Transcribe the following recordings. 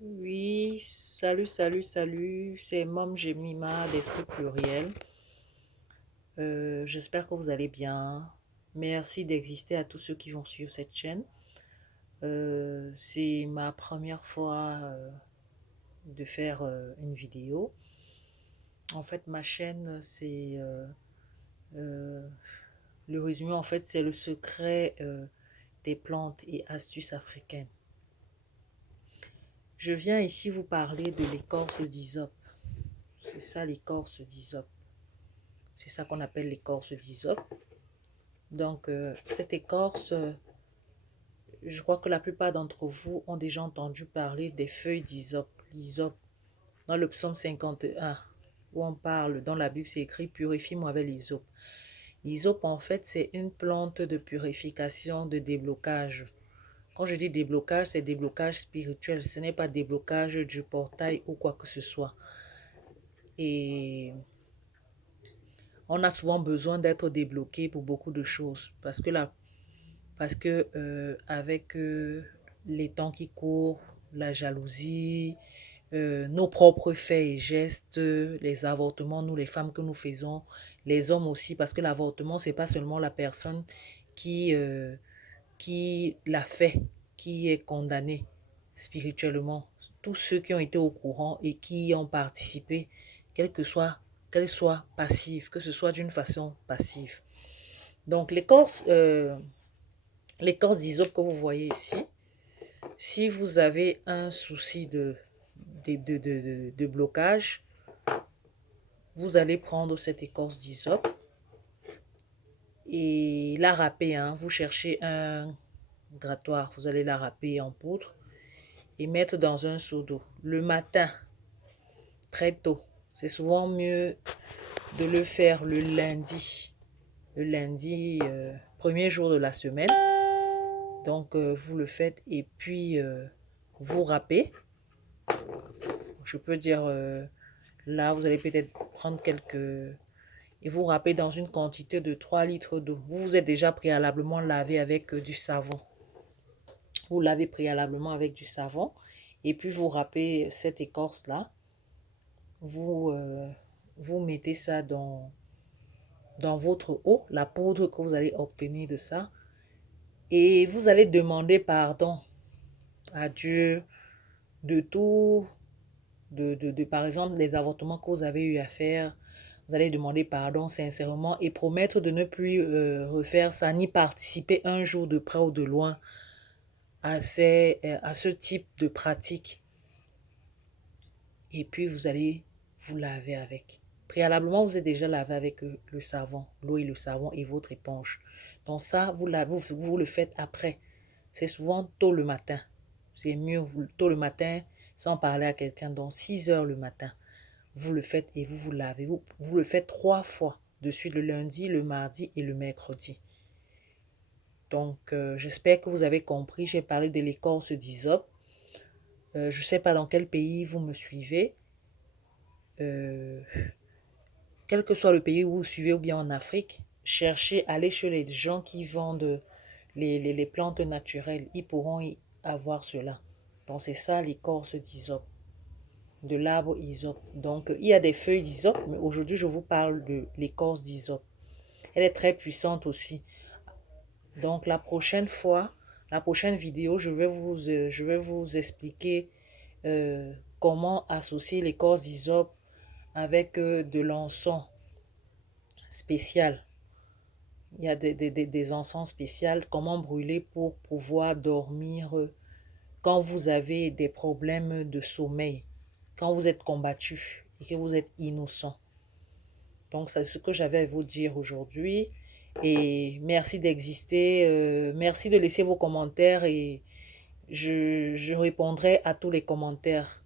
Oui, salut, salut, salut. C'est Mom Jemima d'Esprit Pluriel. J'espère que vous allez bien. Merci d'exister à tous ceux qui vont suivre cette chaîne. C'est ma première fois de faire une vidéo. En fait, ma chaîne, euh, le résumé, en fait, c'est le secret des plantes et astuces africaines. Je viens ici vous parler de l'écorce d'hysope. C'est ça l'écorce d'hysope. C'est ça qu'on appelle l'écorce d'hysope. Donc, cette écorce, je crois que la plupart d'entre vous ont déjà entendu parler des feuilles d'hysope. L'hysope, dans le psaume 51, où on parle, dans la Bible, c'est écrit purifie-moi avec l'hysope. L'hysope, en fait, c'est une plante de purification, de déblocage. Quand je dis déblocage, c'est déblocage spirituel. Ce n'est pas déblocage du portail ou quoi que ce soit. Et on a souvent besoin d'être débloqué pour beaucoup de choses parce que avec les temps qui courent, la jalousie, nos propres faits et gestes, les avortements, nous les femmes que nous faisons, les hommes aussi, parce que l'avortement, c'est pas seulement la personne qui, euh, qui l'a fait, qui est condamnée spirituellement. Tous ceux qui ont été au courant et qui y ont participé, quelle que soit, qu'elle soit passive, que ce soit d'une façon passive. Donc l'écorce d'hysope que vous voyez ici, si vous avez un souci de blocage, vous allez prendre cette écorce d'hysope et la râper. Vous cherchez un grattoir, vous allez la râper en poudre et mettre dans un seau d'eau. Le matin, très tôt, c'est souvent mieux de le faire le lundi. Le lundi, premier jour de la semaine. Donc, vous le faites et puis vous râpez. Je peux dire, là, vous allez peut-être prendre quelques... Et vous râpez dans une quantité de 3 litres d'eau. Vous vous êtes déjà préalablement lavé avec du savon. Vous lavez préalablement avec du savon. Et puis, vous râpez cette écorce-là. Vous, vous mettez ça dans votre eau, la poudre que vous allez obtenir de ça. Et vous allez demander pardon à Dieu de tout, par exemple, les avortements que vous avez eu à faire. Vous allez demander pardon sincèrement et promettre de ne plus refaire ça, ni participer un jour de près ou de loin à ce type de pratique. Et puis, vous allez vous laver avec. Préalablement, vous êtes déjà lavé avec le savon, l'eau et le savon et votre éponge. Donc ça, vous le faites après. C'est souvent tôt le matin. C'est mieux tôt le matin, sans parler à quelqu'un. Donc 6 heures le matin, vous le faites et vous vous lavez. Vous le faites 3 fois de suite, le lundi, le mardi et le mercredi. Donc, j'espère que vous avez compris. J'ai parlé de l'écorce d'hysope. Je ne sais pas dans quel pays vous me suivez. Euh, Quel que soit le pays où vous suivez ou bien en Afrique, cherchez, allez chez les gens qui vendent les plantes naturelles. Ils pourront y avoir cela. Donc, c'est ça l'écorce d'hysope, de l'arbre hysope. Donc, il y a des feuilles d'hysope, mais aujourd'hui, je vous parle de l'écorce d'hysope. Elle est très puissante aussi. Donc, la prochaine fois, la prochaine vidéo, je vais vous expliquer comment associer l'écorce d'hysope avec de l'encens spécial. Il y a des encens spéciaux, comment brûler pour pouvoir dormir quand vous avez des problèmes de sommeil, quand vous êtes combattu et que vous êtes innocent. Donc, c'est ce que j'avais à vous dire aujourd'hui. Et merci d'exister. Merci de laisser vos commentaires et je répondrai à tous les commentaires.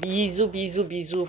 Bisous, bisous, bisous.